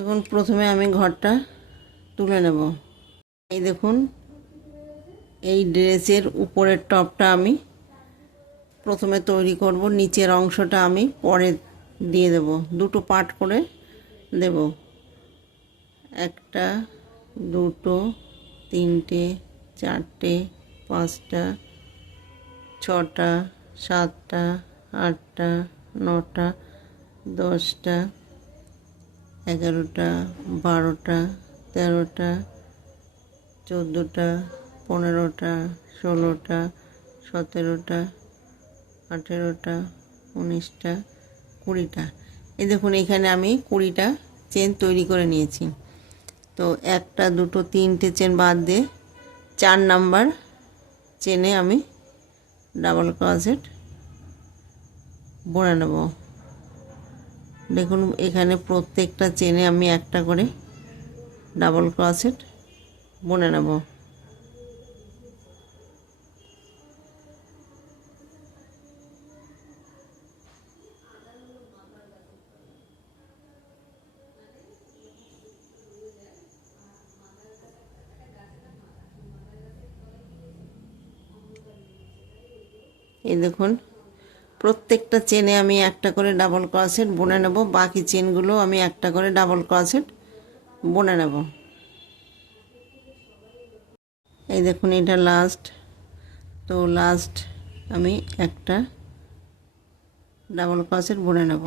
এখন প্রথমে আমি ঘরটা তুলে নেব। এই দেখুন, এই ড্রেসের উপরের টপটা আমি প্রথমে তৈরি করব, নিচের অংশটা আমি পরে দিয়ে দেব। দুটো পার্ট করে দেব। একটা, দুটো, তিনটে, চারটে, পাঁচটা, ছটা, সাতটা, আটটা, নটা, দশটা এগারোটা, বারোটা, তেরোটা, চোদ্দোটা, পনেরোটা, ষোলোটা, সতেরোটা, আঠেরোটা, উনিশটা, কুড়িটা। এই দেখুন, এখানে আমি কুড়িটা চেন তৈরি করে নিয়েছি। তো একটা, দুটো, তিনটে চেন বাদ দিয়ে চার নাম্বার চেনে আমি ডাবল ক্রসেট বনে নেব। দেখুন এখানে প্রত্যেকটা চেনে আমি একটা করে ডাবল ক্রসেট বনে নেব। এই দেখুন প্রত্যেকটা চেনে আমি একটা করে ডাবল ক্রসেট বুনে নেব। বাকি চেনগুলো আমি একটা করে ডাবল ক্রসেট বুনে নেব। এই দেখুন, এটা লাস্ট তো লাস্ট আমি একটা ডাবল ক্রসেট বুনে নেব।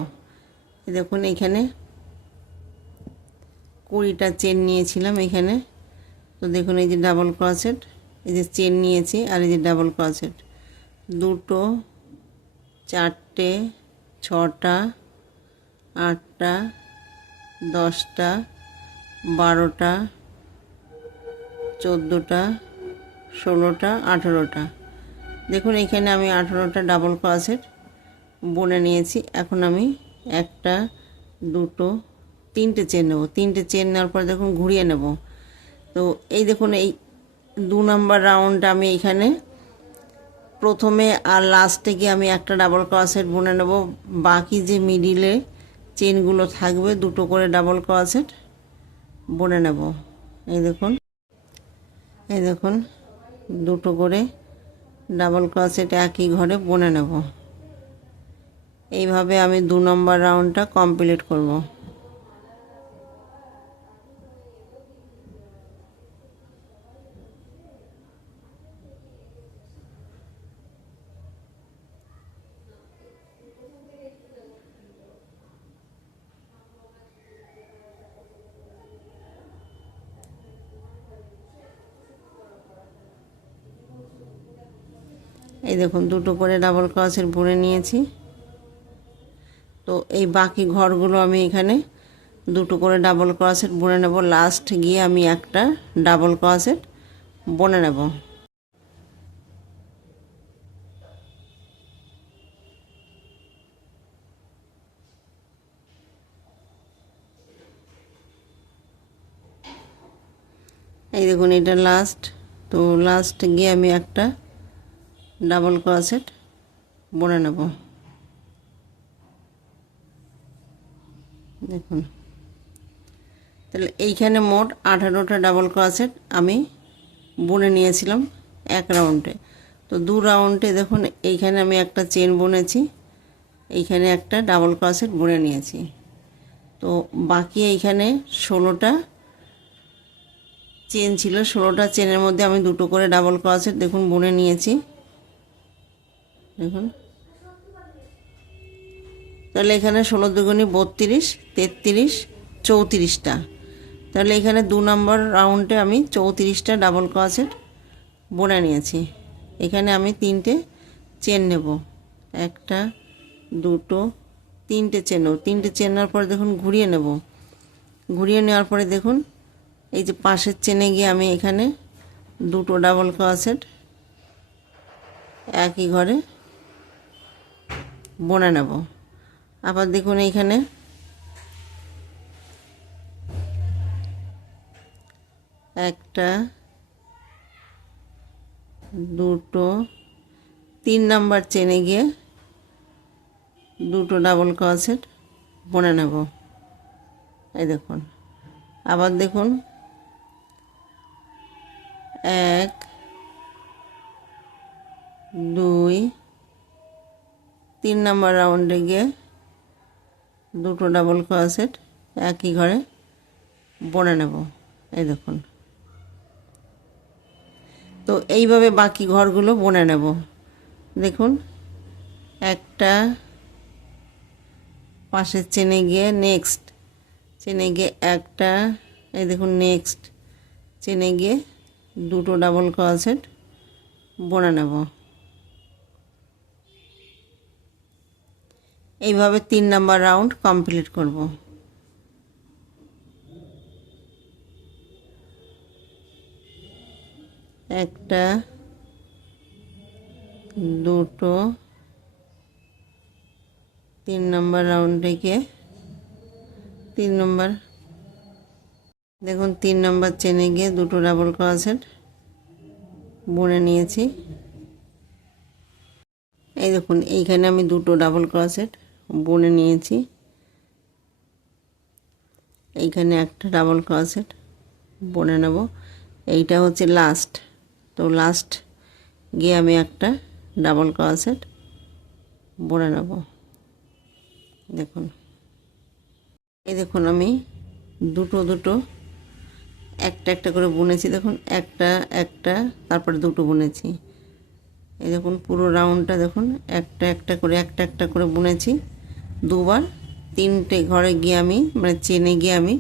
এই দেখুন, এখানে কুড়িটা চেন নিয়েছিলাম এখানে। তো দেখুন, এই যে ডাবল ক্রসেট এই যে চেন নিয়েছি আর এই যে ডাবল ক্রসেট দুটো চারটে, ছটা, আটটা, দশটা, বারোটা, চোদ্দোটা, ষোলোটা, আঠেরোটা। দেখুন, এখানে আমি আঠেরোটা ডাবল ক্রসেট বনে নিয়েছি। এখন আমি একটা, দুটো, তিনটে চেন নেব। তিনটে চেন নেওয়ার পর দেখুন, ঘুরিয়ে নেব। তো এই দেখুন, এই দু নম্বর রাউন্ড আমি এখানে প্রথমে আর লাস্টে গিয়ে আমি একটা ডাবল ক্রসেট বুনে নেব। বাকি যে মিডিলে চেনগুলো থাকবে, দুটো করে ডাবল ক্রসেট বুনে নেব। এই দেখুন এই দেখুন, দুটো করে ডাবল ক্রসেট একই ঘরে বুনে নেব। এইভাবে আমি দু নম্বর রাউন্ডটা কমপ্লিট করব। এই দেখুন, দুটো করে ডাবল ক্রসের বুনে নিয়েছি। তো এই বাকি ঘরগুলো আমি এখানে দুটো করে ডাবল ক্রসেট বুনে নেব। লাস্ট গিয়ে আমি একটা ডাবল ক্রসেট বুনে নেব। এই দেখুন, এটা লাস্ট। তো লাস্ট গিয়ে আমি একটা ডাবল ক্রসেট বুনে নেব। দেখুন। তাহলে এইখানে মোট আঠারোটা ডাবল ক্রসেট আমি বুনে নিয়েছিলাম এক রাউন্ডে। তো দু রাউন্ডে দেখুন, এইখানে আমি একটা চেন বুনেছি, এইখানে একটা ডাবল ক্রসেট বুনে নিয়েছি। তো বাকি এইখানে ষোলোটা চেন ছিল, ষোলোটা চেনের মধ্যে আমি দুটো করে ডাবল ক্রসেট দেখুন বুনে নিয়েছি। দেখুন তাহলে এখানে ষোলো দুগুনি বত্রিশ, তেত্রিশ, চৌত্রিশটা। তাহলে এখানে দু নম্বর রাউন্ডে আমি চৌত্রিশটা ডাবল ক্রসেট বুনে নিয়েছি। এখানে আমি তিনটে চেন নেব। একটা, দুটো, তিনটে চেন নেব। তিনটে চেন নেওয়ার পরে দেখুন ঘুরিয়ে নেব। ঘুরিয়ে নেওয়ার পরে দেখুন এই যে পাশের চেনে গিয়ে আমি এখানে দুটো ডাবল ক্রসেট একই ঘরে বনে নেব। আবার দেখুন এইখানে। একটা, দুটো, তিন নাম্বার চেনে গিয়ে দুটো ডাবল ক্রসেট বনে নেব। এই দেখুন। আবার দেখুন। এক, দুই তিন নম্বর রাউন্ডে গিয়ে দুটো ডাবল ক্রোসেট, একই ঘরে বনে নেব। এই দেখুন। তো এইভাবে বাকি ঘরগুলো বনে নেব। দেখুন, একটা পাশের চেনে গিয়ে নেক্সট চেনে গিয়ে একটা, এই দেখুন নেক্সট চেনে গিয়ে দুটো ডাবল ক্রোসেট বনে নেব। এইভাবে তিন নাম্বার রাউন্ড কমপ্লিট করব। একটা, দুটো, তিন নম্বর রাউন্ডে গিয়ে তিন নম্বর, দেখুন তিন নম্বর চেনে গিয়ে দুটো ডাবল ক্রসেট বুনে নিয়েছি। এই দেখুন, এইখানে আমি দুটো ডাবল ক্রসেট বুনে নিয়েছি। এইখানে একটা ডাবল ক্রসেট বুনে নেব। এইটা হচ্ছে লাস্ট তো লাস্ট গিয়ে আমি একটা ডাবল ক্রসেট বুনে নেব। দেখুন। এই দেখুন আমি দুটো দুটো একটা একটা করে বুনেছি। দেখুন, একটা একটা, তারপরে দুটো বুনেছি। এই দেখুন পুরো রাউন্ডটা দেখুন, একটা একটা করে, একটা একটা করে বুনেছি। দুবার। তিনটে ঘরে গিয়ে আমি মানে চেনে গিয়ে আমি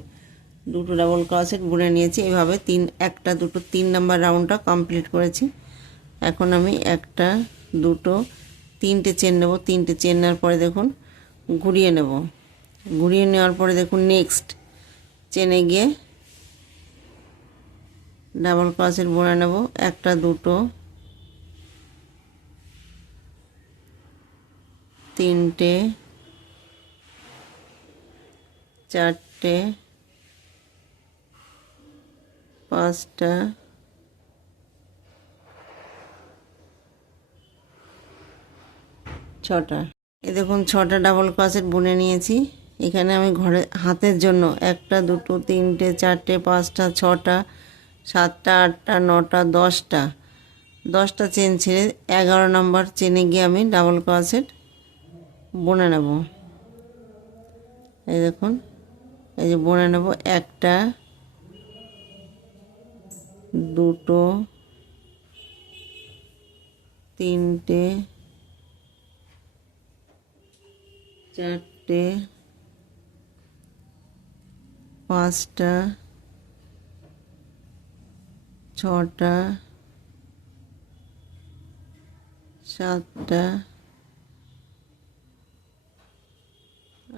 দুটো ডাবল ক্রসেট বুনে নিয়েছি। এইভাবে তিন, একটা, দুটো, তিন নাম্বার রাউন্ডটা কমপ্লিট করেছি। এখন আমি একটা, দুটো, তিনটে চেন নেব। তিনটে চেন নেওয়ার পরে দেখুন, ঘুরিয়ে নেব। ঘুরিয়ে নেওয়ার পরে দেখুন নেক্সট চেনে গিয়ে ডাবল ক্রসেট বোনা নেব। একটা, দুটো, তিনটে চারটে, পাঁচটা, ছটা। এ দেখুন, ছটা ডাবল ক্রসেট বুনে নিয়েছি। এখানে আমি ঘরে, হাতের জন্য একটা, দুটো, তিনটে, চারটে, পাঁচটা, ছটা, সাতটা, আটটা, নটা, দশটা। দশটা চেন ছেড়ে এগারো নম্বর চেনে গিয়ে আমি ডাবল ক্রসেট বুনে নেব। এই দেখুন। এই যে বুনে নেব একটা দুটো তিনটে চারটে পাঁচটা ছটা সাতটা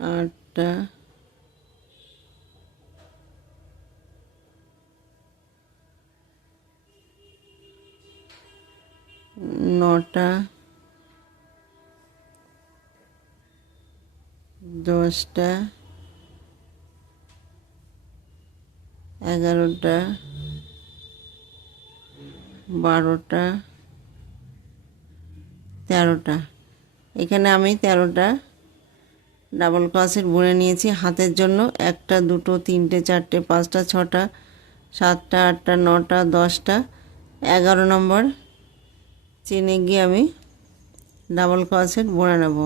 আটটা নটা, দশটা, এগারোটা, বারোটা, তেরোটা। এখানে আমি তেরোটা ডাবল ক্রসের বুনে নিয়েছি হাতের জন্য। একটা, দুটো, তিনটে, চারটে, পাঁচটা, ছটা, সাতটা, আটটা, নটা, দশটা, এগারো নম্বর। চেনে গিয়ে আমি ডাবল ক্রসেট বুনে নেব।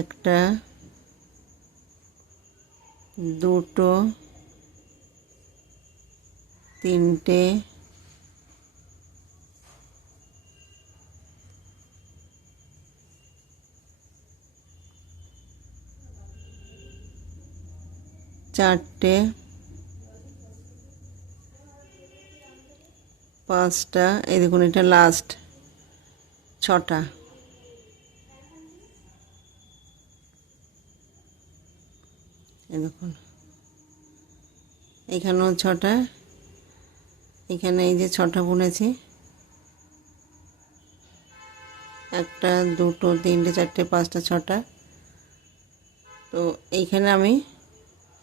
একটা দুটো তিনটে চারটে পাঁচটা, এই দেখুন এটা লাস্ট ছটা। এই দেখুন। এখানেও ছটা, এখানে এই যে ছটা বুনেছি। একটা, দুটো, তিনটে, চারটে, পাঁচটা, ছটা। তো এইখানে আমি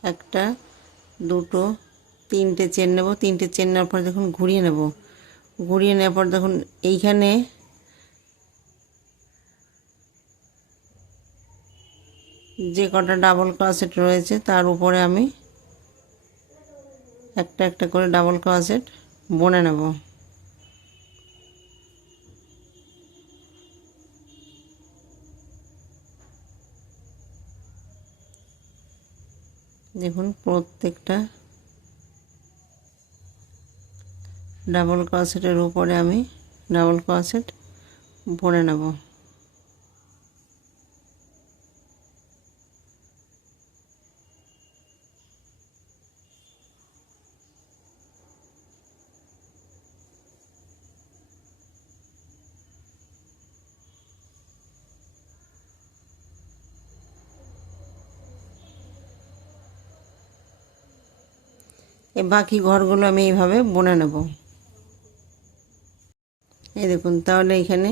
একটা, দুটো, তিনটে চেন নেব। তিনটে চেন নেওয়ার পর যখন ঘুরিয়ে নেব। ঘুরিয়ে নেওয়ার পর দেখুন এইখানে যে কটা ডাবল ক্রসেট রয়েছে, তার উপরে আমি একটা একটা করে ডাবল ক্রোসেট বুনে নেব। দেখুন প্রত্যেকটা ডাবল ক্রোসেটের উপরে আমি ডাবল ক্রোসেট বুনে নেব। বাকি ঘরগুলো আমি এইভাবে বুনে নেব। এই দেখুন, তাহলে এখানে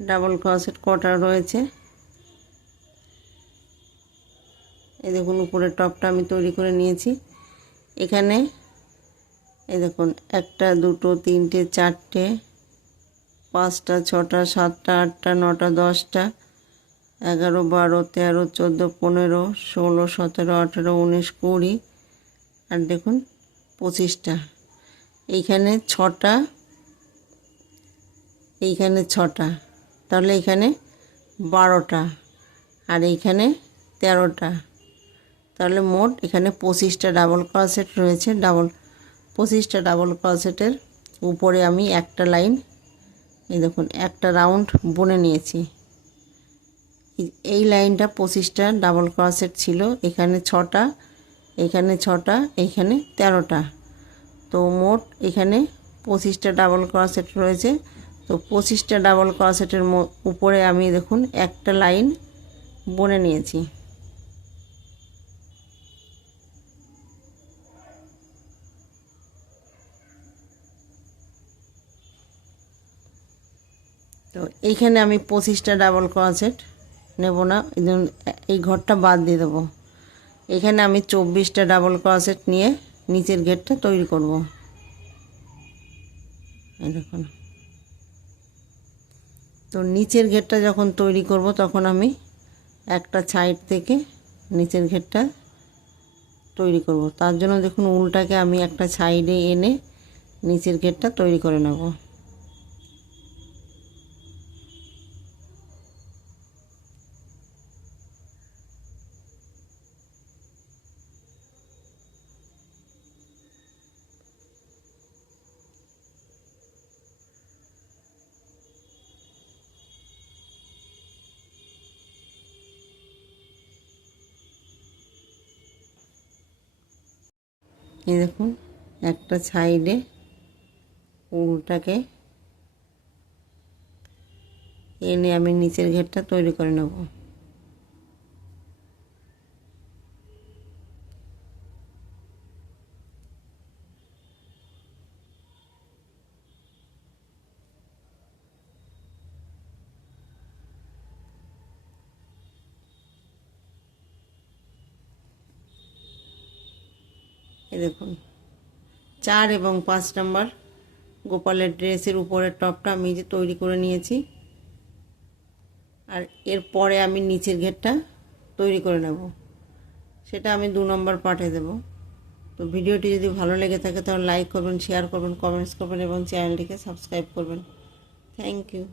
ডাবল ক্রসেট কটা রয়েছে। এই দেখুন, উপরের টপটা আমি তৈরি করে নিয়েছি। এখানে এই দেখুন, একটা, দুটো, তিনটে, চারটে, পাঁচটা, ছটা, সাতটা, আটটা, নটা, দশটা, এগারো, বারো, তেরো, চোদ্দ, পনেরো, ষোলো, সতেরো, আঠেরো, উনিশ, কুড়ি, আর দেখুন, পঁচিশটা। এইখানে ছটা এইখানে ছটা, তাহলে এখানে বারোটা আর এইখানে তেরোটা। তাহলে মোট এখানে পঁচিশটা ডাবল ক্রসেট রয়েছে ডাবল পঁচিশটা ডাবল ক্রসেটের উপরে আমি একটা লাইন এই দেখুন, একটা রাউন্ড বনে নিয়েছি। এই লাইনটা পঁচিশটা ডাবল ক্রসেট ছিল, এখানে ছটা এখানে ছটা এইখানে তেরোটা। তো মোট এখানে পঁচিশটা ডাবল ক্রসেট রয়েছে তো পঁচিশটা ডাবল ক্রসেটের উপরে আমি দেখুন একটা লাইন বনে নিয়েছি। তো এইখানে আমি পঁচিশটা ডাবল ক্রসেট নেব না, এই ঘরটা বাদ দিয়ে দেবো। এখানে আমি চব্বিশটা ডাবল ক্রসেট নিয়ে নিচের গেটটা তৈরি করব। দেখুন। তো নিচের ঘেরটা যখন তৈরি করব, তখন আমি একটা সাইড থেকে নিচের ঘেরটা তৈরি করব। তার জন্য দেখুন, উলটাকে আমি একটা সাইডে এনে নিচের ঘেরটা তৈরি করে নেব। এই দেখুন একটা সাইডে উলটাকে এনে আমি নিচের ঘেরটা তৈরি করে নেব। এই দেখুন। চার এবং পাঁচ নাম্বার গোপালের ড্রেসের উপরের টপটা আমি যে তৈরি করে নিয়েছি। আর এরপরে আমি নিচের ঘেরটা তৈরি করে নেব। সেটা আমি দু নম্বর পাঠিয়ে দেব। তো ভিডিওটি যদি ভালো লেগে থাকে তাহলে লাইক করবেন শেয়ার করবেন কমেন্টস করবেন এবং চ্যানেলটিকে সাবস্ক্রাইব করবেন। Thank you